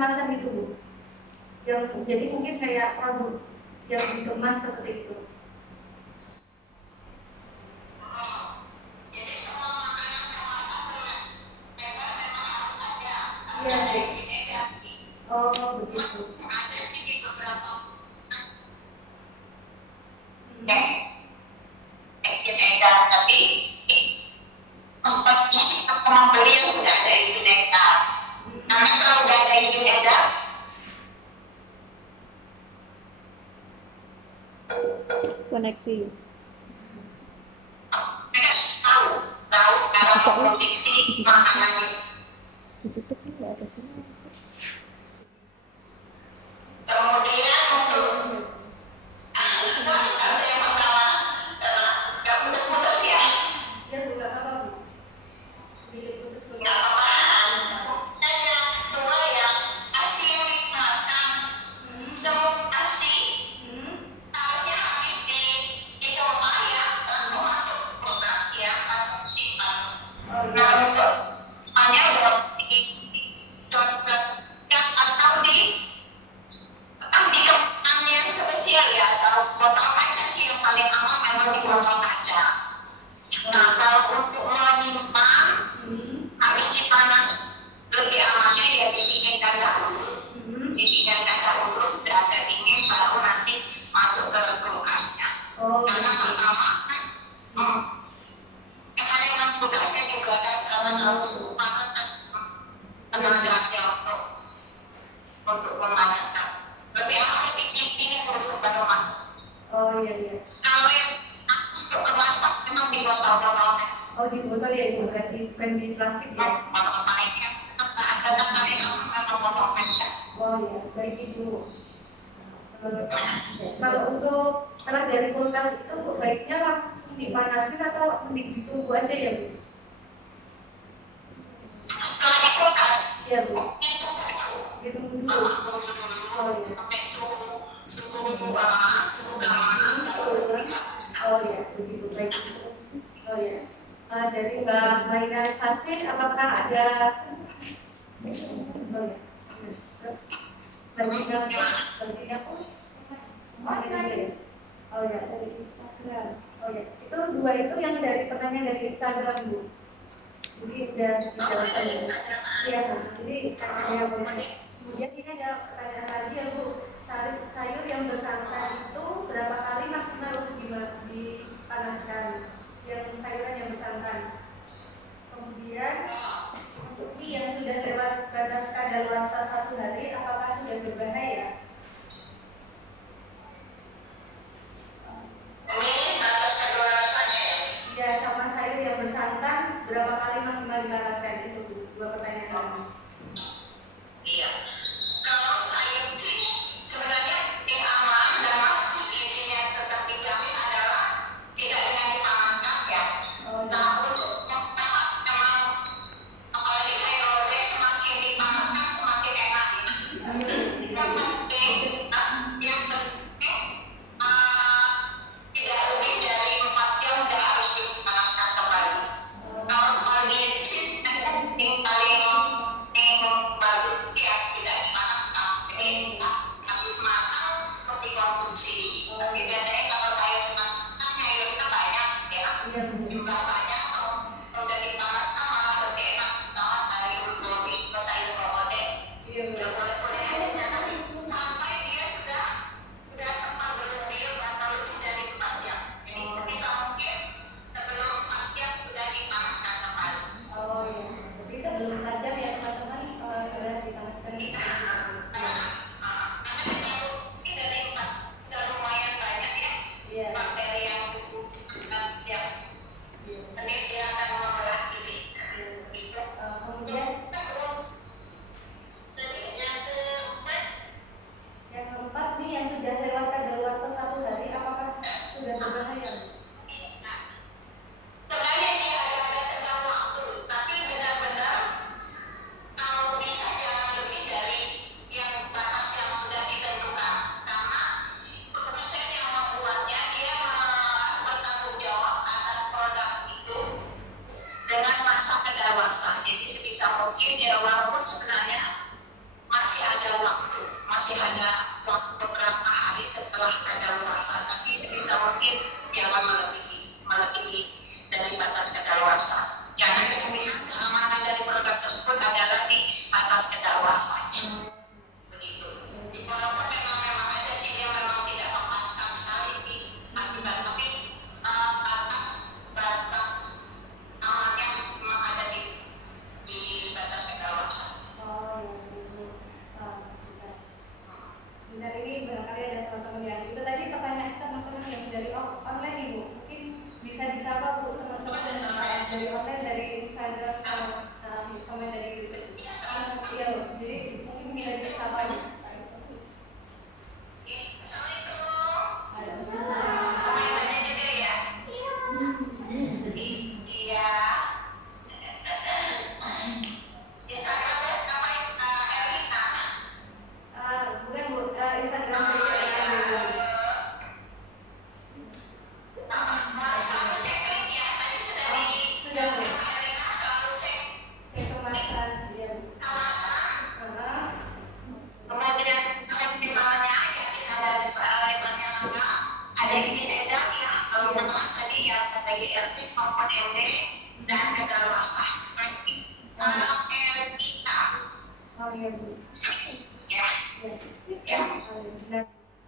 kemasan gitu Bu. Yang jadi mungkin kayak produk yang dikemas seperti itu. Jadi semua makanan kemasan memang harus ada integrasi. Oh begitu. Ada sih di beberapa tapi tempat pembeli yang sudah ada izin edar. Karena kalau udah ada izin edar, koneksi mereka tahu cara memproduksi makanan. ditutup nggak ada sini. Kemudian untuk ada yang pertama nggak putus-putus ya. Ya bukan apa Bu? Putus. Nggak apa-apa. Dan yang kedua yang ASI yang dikemaskan, semua ASI taruhnya habis di rumah ya, langsung masuk kulkas ya, langsung simpan. Nah untuk hanya buat atau di kemasan yang spesial ya, atau botol kaca sih yang paling aman memang di botol kaca. Nah kalau untuk menyimpan habis dipanas lebih amannya ya didinginkan dahulu. Didinginkan dahulu, udah agak dingin baru nanti masuk ke kulkasnya. Karena pertama kan yang kulkasnya juga kan karena harus suhu panas kan tenaganya untuk memanaskan. Lebih aman dingin dulu baru masuk. Oh iya. Kalau yang untuk kemasan memang di botol-botol. Oh di botol ya Ibu, berarti bukan di plastik ya? Botol palingnya ada tanda yang memang botol kaca. Oh iya, baik itu. Kalau untuk alat dari kulkas itu baiknya langsung dipanasin atau ditunggu aja ya Bu? Setelah di kulkas, Iya Bu, itu ditunggu dulu. Oh iya. pakai suhu keamanan baru dipanaskan. Oh ya, begitu baik. Oh ya. Dari Mbak Maina Fasin, apakah ada? Oh ya. Baginya pun? Oh ya, dari Instagram. Oh ya, itu dua itu yang dari pertanyaan dari Instagram Bu. Jadi udah dijawabkan. Iya, jadi saya kemudian ini ada pertanyaan lagi ya Bu. Sayur yang bersantan itu berapa kali maksimal untuk dipanaskan? Yang sayuran yang bersantan. Kemudian untuk mie yang sudah lewat batas kadaluarsa 1 hari, apakah sudah berbahaya? Ini batas kadaluarsanya ya. Ya, sama sayur yang bersantan berapa kali maksimal dipanaskan itu Bu? Dua pertanyaan lagi. Iya. Kalau sayur sih sebenarnya yang aman dan masih gizinya tetap dijamin adalah tidak dengan dipanaskan ya. Nah untuk memasak memang apalagi sayur lodeh semakin dipanaskan semakin enak. Yang penting tidak lebih dari 4 jam udah harus dipanaskan kembali. Kalau pagi sih paling bagus ya tidak dipanaskan. Jadi habis matang seperti konsumsi. Tapi biasanya kalau sayur matang sayurnya banyak ya, jumlah banyak. Kalau udah dipanaskan malah lebih enak. Kalau sayur gobi atau sayur lodeh, ya boleh aja nanti sampai dia sudah sempat berlebih atau lebih dari 4 jam. Jadi sebisa mungkin sebelum 4 jam sudah dipanaskan kembali. Oh iya, jadi sebelum 4 jam ya teman-teman sudah dipanaskan. Udah lumayan banyak ya Iya. bakteri yang ya ini dia akan membelah diri. Kemudian yang keempat nih yang sudah lewat kadaluarsa 1 hari, apakah sudah berbahaya? Sebenarnya dia ada tentang waktu, tapi benar-benar kalau bisa jangan lebih dari kedaluarsanya. Begitu. Walaupun memang ada sih yang memang tidak memuaskan sekali sih akibat, tapi batas amannya memang ada di batas kedaluarsa. Oh, benar, ini barangkali ada teman-teman yang itu tadi pertanyaan teman-teman yang dari online Ibu, mungkin bisa disapa Bu teman-teman dari online, dari Instagram atau komen dari Twitter. Iya Bu, jadi mungkin bisa disapa Bu.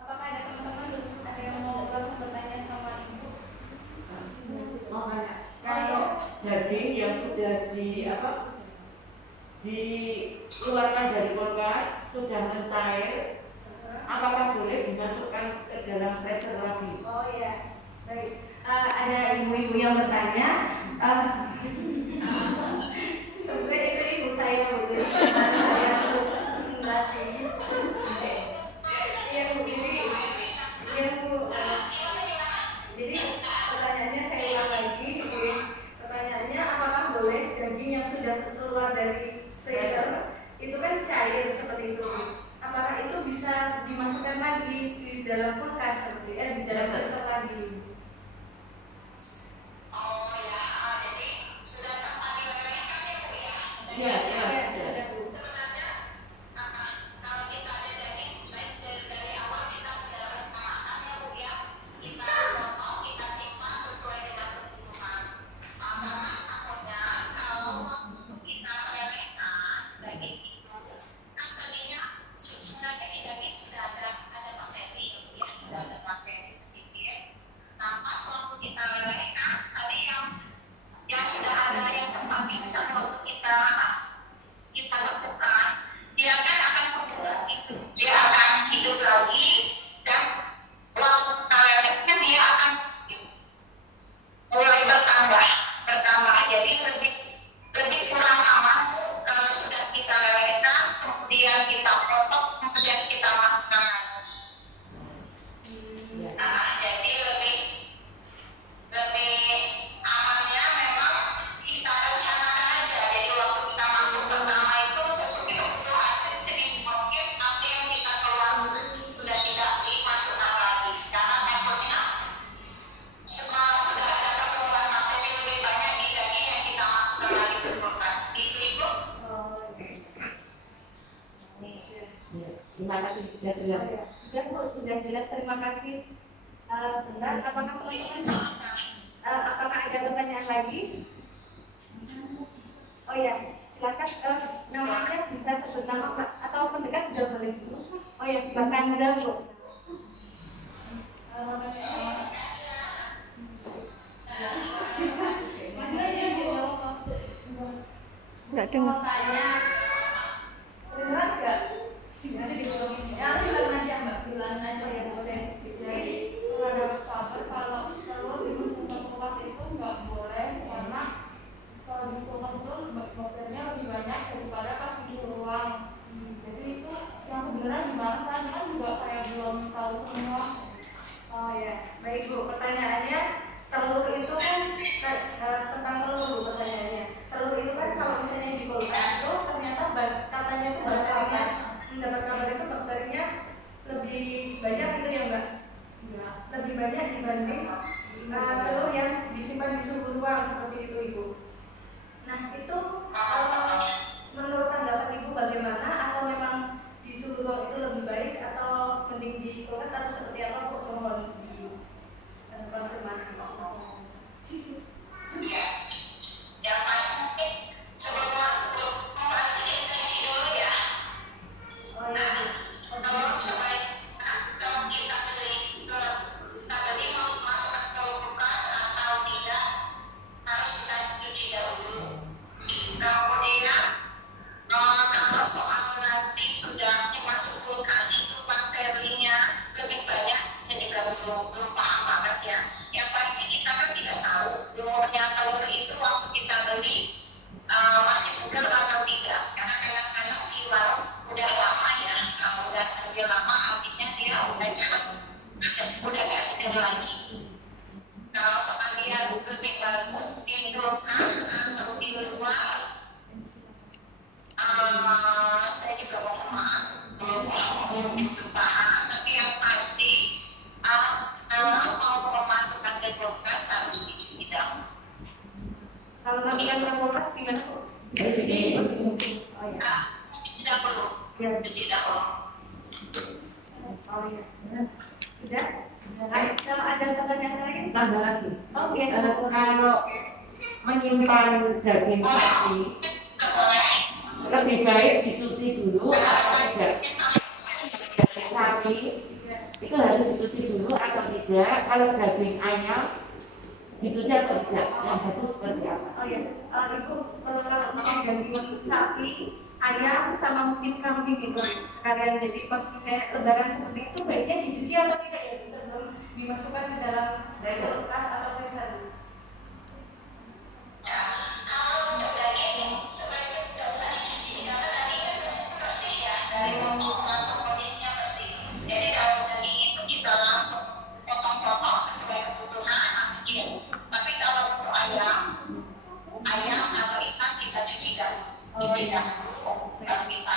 Apakah ada teman-teman ada yang mau langsung bertanya sama Ibu? Kalau daging yang sudah dikeluarkan dari kulkas sudah mencair, apakah boleh dimasukkan ke dalam freezer lagi? Oh iya, baik. Ada ibu-ibu yang bertanya. Sebenarnya itu ibu saya Bu. Iya Bu, jadi pertanyaannya saya ulang lagi. Pertanyaannya, apakah boleh daging yang sudah keluar dari freezer itu kan cair seperti itu, apakah itu bisa dimasukkan lagi di dalam kulkas seperti di dalam freezer lagi? Oh ya, jadi sudah sempat dilelehkan ya Bu ya? Iya, Ada Bu. Sebenarnya kalau kita ada daging dari awal kita sudah rencanakan ya Bu ya, kita potong, kita simpan sesuai dengan kebutuhan. Karena takutnya kalau waktu kita melelehkan daging itu, kan tadinya sebenarnya di daging sudah ada bakteri ya, sudah ada bakteri sedikit. Nah pas waktu kita lelehkan, tadi yang sudah ada yang sempat pingsan waktu kita lakukan, dia kan akan tumbuh, dia akan hidup lagi, dan waktu kita lelehkan dia akan mulai bertambah. Jadi lebih kurang aman kalau sudah kita lelehkan, kemudian kita potong, kemudian kita makan. Nah, jadi lebih amannya memang kita rencanakan aja. Jadi waktu kita masuk pertama itu sesuai kebutuhan. Jadi mungkin nanti yang kita keluar sudah tidak dimasukkan lagi. Karena takutnya sudah ada pertumbuhan bakteri lebih banyak di daging yang kita masukkan lagi ke kulkas. Itu Ibu. Terima kasih, sudah jelas. Sudah Bu, sudah jelas, terima kasih. Benar, apakah teman-teman apakah ada pertanyaan lagi? Oh ya, silakan namanya bisa sebut nama Pak atau pendekat sudah boleh. Oh ya, Mbak Kandra Bu. Nggak dengar. Dengar nggak? Ya, bilang aja Mbak, bilang aja ya boleh. Jadi ada kabar kalau telur di mesin kulkas itu nggak boleh karena kalau di kulkas itu bakterinya lebih banyak daripada pas di ruang. Jadi itu yang sebenarnya gimana? Saya kan juga kayak belum tahu semua. Oh ya, baik Bu. Pertanyaannya, telur itu kan tentang telur Bu pertanyaannya. Telur itu kan kalau misalnya di kulkas itu ternyata katanya itu bakterinya, mendapat kabar itu bakterinya lebih banyak gitu ya Mbak? Lebih banyak dibanding telur yang disimpan di suhu ruang seperti itu Ibu. Nah itu menurut tanggapan Ibu bagaimana? Atau memang di suhu ruang itu lebih baik atau mending di kulkas atau seperti apa Bu? Mohon di konfirmasi. Ya, yang pasti sebelum pasti kita isi dulu ya. dia udah nggak segar lagi. Kalau soal dia lebih bagus di kulkas atau di luar, saya juga mohon maaf belum itu paham. Tapi yang pasti mau memasukkan ke kulkas harus dicuci dahulu. Kalau masukkan ke kulkas gimana Bu? Oh ya. Tidak perlu cuci dahulu. Oh iya. Sudah? Kalau ada pertanyaan lain? Tambah lagi. Oh iya. Kalau menyimpan daging sapi, lebih baik dicuci dulu atau tidak? Daging sapi itu harus dicuci dulu atau tidak? Kalau daging ayam dicuci atau tidak? Yang bagus seperti apa? Oh iya. Ibu kalau pakai daging sapi, ayam sama mungkin kambing gitu. Sekalian jadi pas kayak lebaran seperti itu baiknya dicuci atau tidak ya? Sebelum dimasukkan ke dalam kulkas atau freezer. Kalau untuk daging sebaiknya tidak usah dicuci karena dagingnya bersih ya, dari potong langsung kondisinya bersih. Jadi kalau daging itu kita langsung potong-potong sesuai kebutuhan masukin. Tapi kalau untuk ayam atau ikan kita cuci dahulu, baru kita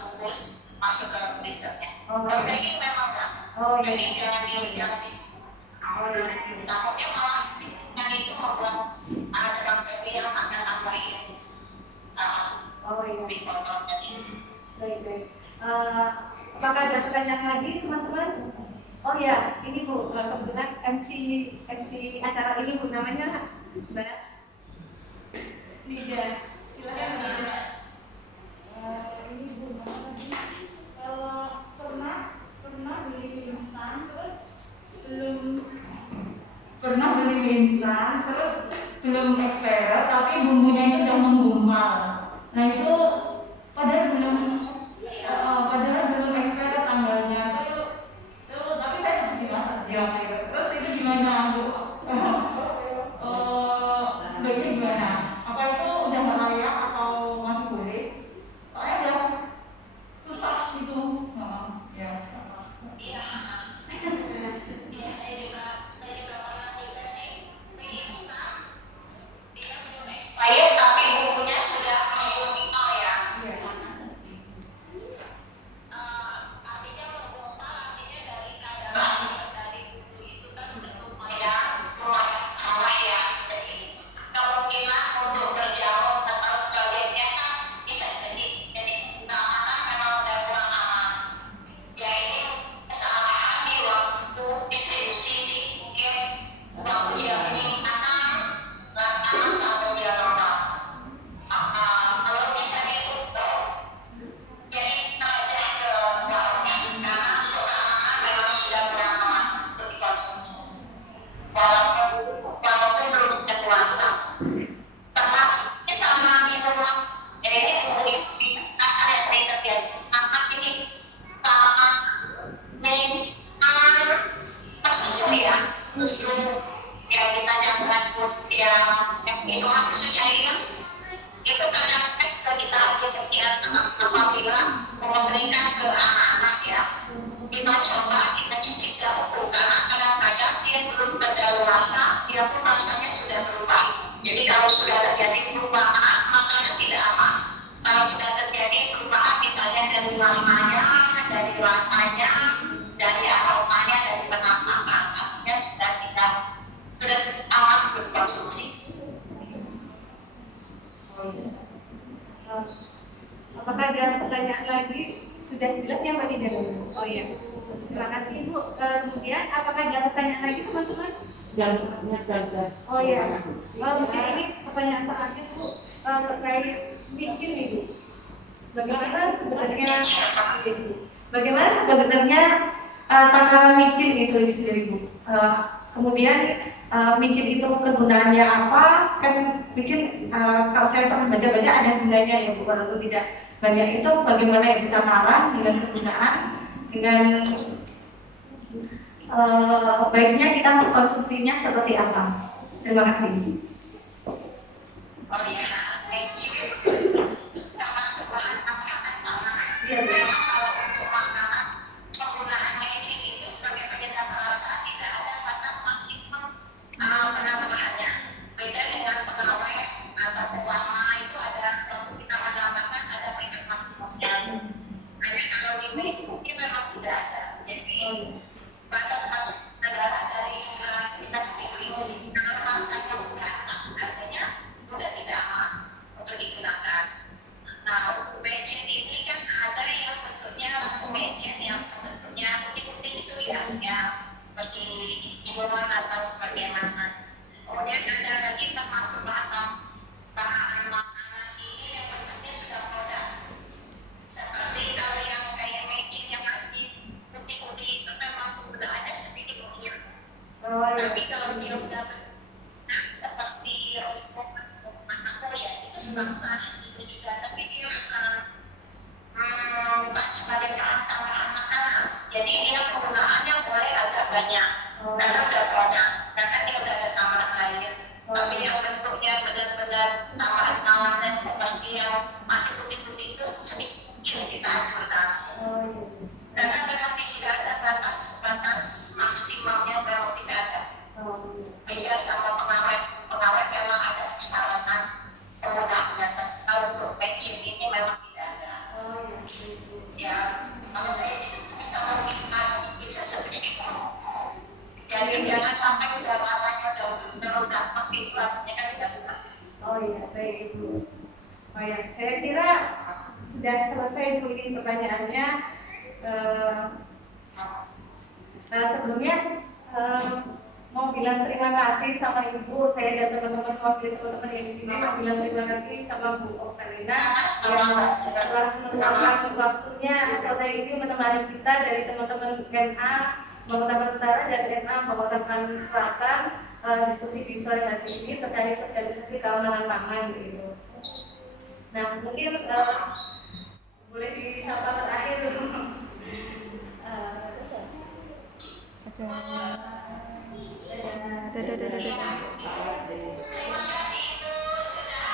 bungkus masuk ke freezernya. Kalau daging memang enggak. Jadi jangan takutnya malah yang itu membuat ada bakteri yang akan tambahin dipotong tadi. Baik. Apakah ada pertanyaan lagi teman-teman? Oh ya, ini Bu, kebetulan MC acara ini Bu, namanya Mbak Nida. Silakan Nida. Ini Bu, tadi kalau pernah beli mie instan terus belum expired tapi bumbunya itu udah menggumpal. Nah itu padahal belum expired tanggalnya itu tapi saya udah dimasak siap itu. Terus itu gimana Bu? Sebaiknya gimana? Apa itu udah nggak layak atau masih boleh? Soalnya udah susah gitu. Iya, saya juga pernah juga sih mie instan, dia belum expired tapi bumbunya sudah menggumpal ya. Artinya menggumpal artinya dari kadar dari bumbu itu kan lumayan lama ya. Jadi kemungkinan untuk berjamur atau sebagainya kan bisa jadi keamanan memang udah kurang aman. Ya ini kesalahan di waktu distribusi sih, mungkin waktu dia penyimpanan atau dia normal. Kalau bisa ditutup, jadi kita aja ke warungnya karena untuk keamanan memang sudah kurang aman untuk dikonsumsi. Walaupun belum dewasa, termasuk sama minuman. Jadi ini ada sering terjadi sama ini susu ya, susu yang kita jangan yang minuman susu cair itu kadang-kadang kita lagi kegiatan apabila memberikan ke anak-anak ya, kita coba kita cicip dahulu karena kadang-kadang dia belum berdaluarsa, dia pun rasanya sudah berubah. Jadi kalau sudah terjadi perubahan makanya tidak aman. Kalau sudah terjadi perubahan misalnya dari warnanya, dari rasanya, dari aromanya, dari penampakan, artinya sudah aman untuk konsumsi. Apakah ada pertanyaan lagi? Sudah jelas ya Mbak Nida? Oh iya. Terima kasih Ibu. Kemudian apakah ada pertanyaan lagi teman-teman? Jangan saja. Oh iya. Mungkin ini pertanyaan terakhir Bu, terkait micin nih Bu. Bagaimana sebenarnya takaran micin itu sendiri Bu? Kemudian micin itu kegunaannya apa? Kan micin kalau saya pernah baca-baca ada gunanya ya Bu, walaupun tidak banyak. Itu bagaimana ya takaran dengan kegunaan, dengan baiknya kita mengkonsumsinya seperti apa? Terima kasih. Oh ya, micin termasuk bahan makanan pangan. Memang kalau untuk makanan penggunaan micin kita advokasi. Karena memang tidak ada batas maksimalnya kalau tidak ada. Beda sama pengawet memang ada persyaratan penggunaannya. Kalau untuk patching ini memang tidak ada. Ya, kalau saya bisa mengikuti bisa seperti itu. Jadi jangan sampai sudah rasanya udah dampak iklannya kan tidak suka. Oh iya, baik Ibu. Oh ya, saya kira sudah selesai Bu ini pertanyaannya. Sebelumnya mau bilang terima kasih sama Ibu, saya dan teman-teman wakil teman-teman yang di sini mau bilang terima kasih sama Bu Oksalina yang telah meluangkan waktunya sore ini menemani kita dari teman-teman NA Bangkalan Utara dan NA Bangkalan Selatan diskusi di sore hari ini terkait sosialisasi keamanan pangan gitu. Nah mungkin boleh disapa terakhir dulu. Terima kasih Ibu sudah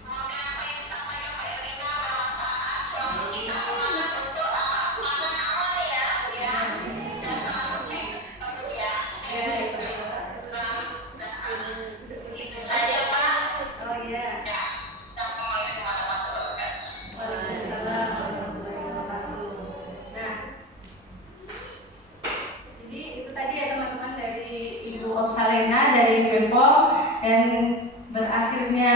semoga apa yang disampaikan Pak Erlina bermanfaat. Selalu kita semangat untuk panen awal ya, dan selalu cek ya. Selalu itu saja Pak. Oh iya. Ya, kita mulai dengan Waalaikumsalam warahmatullahi wabarakatuh. Nah, jadi itu tadi ya teman-teman dari Ibu Oksalina dari Bepom, dan berakhirnya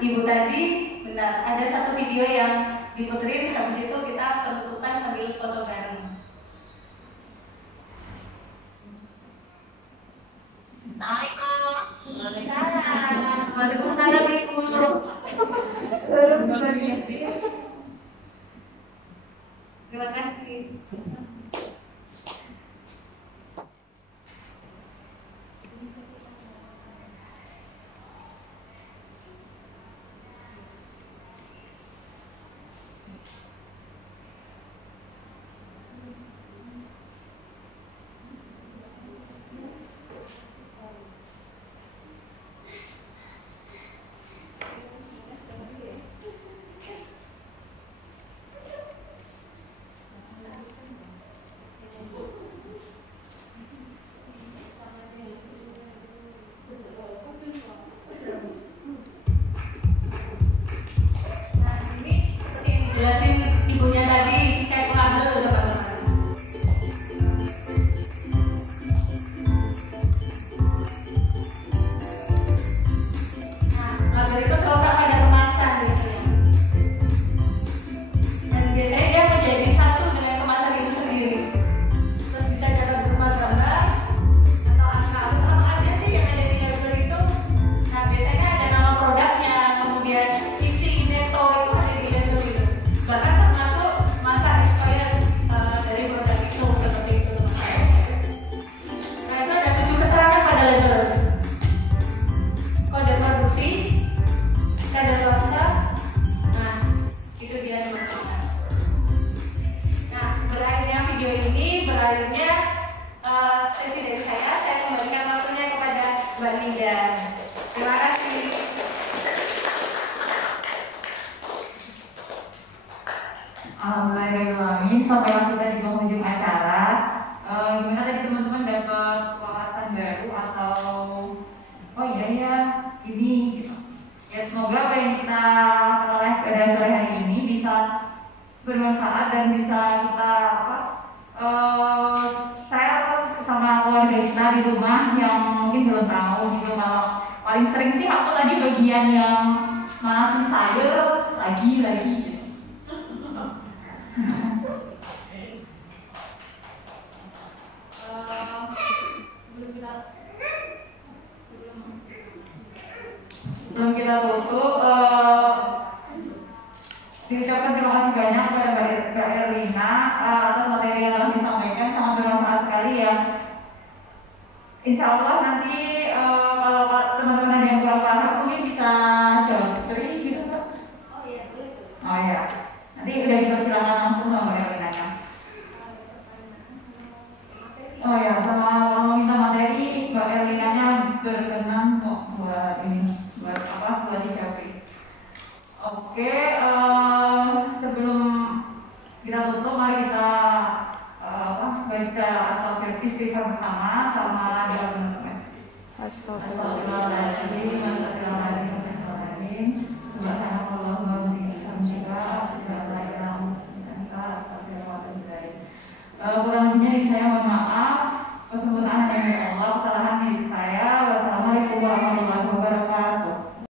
Ibu tadi bentar, ada satu video yang diputerin, habis itu kita penutupan sambil foto bareng. Assalamualaikum. Waalaikumsalam Ibu. Terima kasih. Nah, ini seperti yang dijelasin ibunya tadi, saya pengambil teman-teman. Nah, label itu kalau ada kemasan biasanya. Dan biasanya dia menjadi satu dengan kemasan itu sendiri. Terus bisa cara berubah gambar atau angka aja sih yang ada di label itu. Nah, biasanya ada nama produknya, kemudian isi neto itu ada di label itu. Bahkan termasuk masa expired dari produk itu seperti itu. Nah, itu ada 7 keterangan pada label. Kode produksi, kadaluarsa. Nah, itu dia teman-teman. Nah, berakhirnya video ini, berakhirnya sesi dari saya kembalikan waktunya kepada Mbak Linda. Terima kasih. Alhamdulillah, sampailah kita di penghujung acara. Gimana tadi teman-teman dapat wawasan baru atau oh iya ya ini gitu. Ya semoga apa yang kita peroleh pada sore hari ini bisa bermanfaat dan bisa kita share sama keluarga kita di rumah yang mungkin belum tahu gitu. Kalau paling sering sih aku tadi bagian yang masih sayur lagi gitu. Sebelum kita tutup, diucapkan terima kasih banyak kepada Mbak Erlina atas materi yang telah disampaikan, sangat bermanfaat sekali ya. Insya Allah nanti kalau teman-teman ada yang kurang paham mungkin bisa jawab sering gitu Pak. Oh iya, boleh. Oh ya, nanti udah dipersilakan langsung sama Mbak Erlina. Oh ya, sama kalau minta materi Mbak Erlinanya berkenan buat ini, buat dijawab. Oke, sebelum bersama sama di teman-teman. Astagfirullahaladzim. Kurang lebihnya saya mohon maaf.